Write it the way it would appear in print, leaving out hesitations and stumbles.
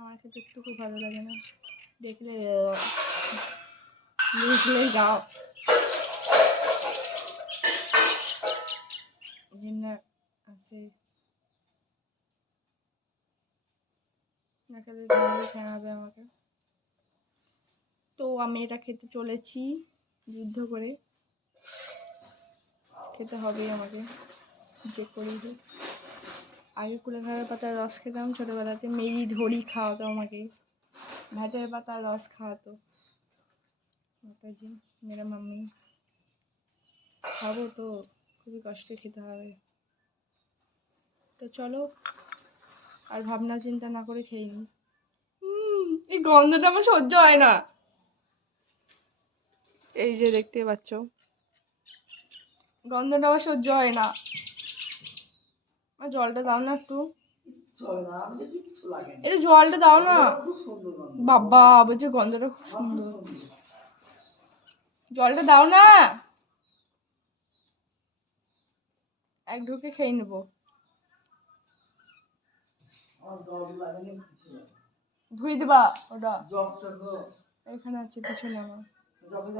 আমার খেতে একটু খুব ভালো লাগে না, দেখলে বুঝলে যাও আছে না খেলে খেতে হবে আমাকে। তো আমি এটা খেতে চলেছি যুদ্ধ করে, খেতে হবেই আমাকে যে করেই হোক। আগে কুলেখাড়ার পাতার রস খেতাম ছোটোবেলাতে, মেরি ধরি খাওয়াতো আমাকে, ভাতের পাতার রস খাওয়াতো মাতাজি, মেরা মাম্মি। খাবো তো, খুবই কষ্টে খেতে হবে। তো চলো আর ভাবনা চিন্তা না করে খেয়ে নিই। এই গন্ধটা আমার সহ্য হয় না। এই যে দেখতে পাচ্ছ, গন্ধটা আমার সহ্য হয় না। জলটা দাও না একটু, একটু জলটা দাও না। বাবা বলছে গন্ধটা খুব সুন্দর, জলটা দাও না। এক ঢুকে খেয়ে নেবো। ধুই দেবা ওটা, এখানে আছে পিছনে আমার।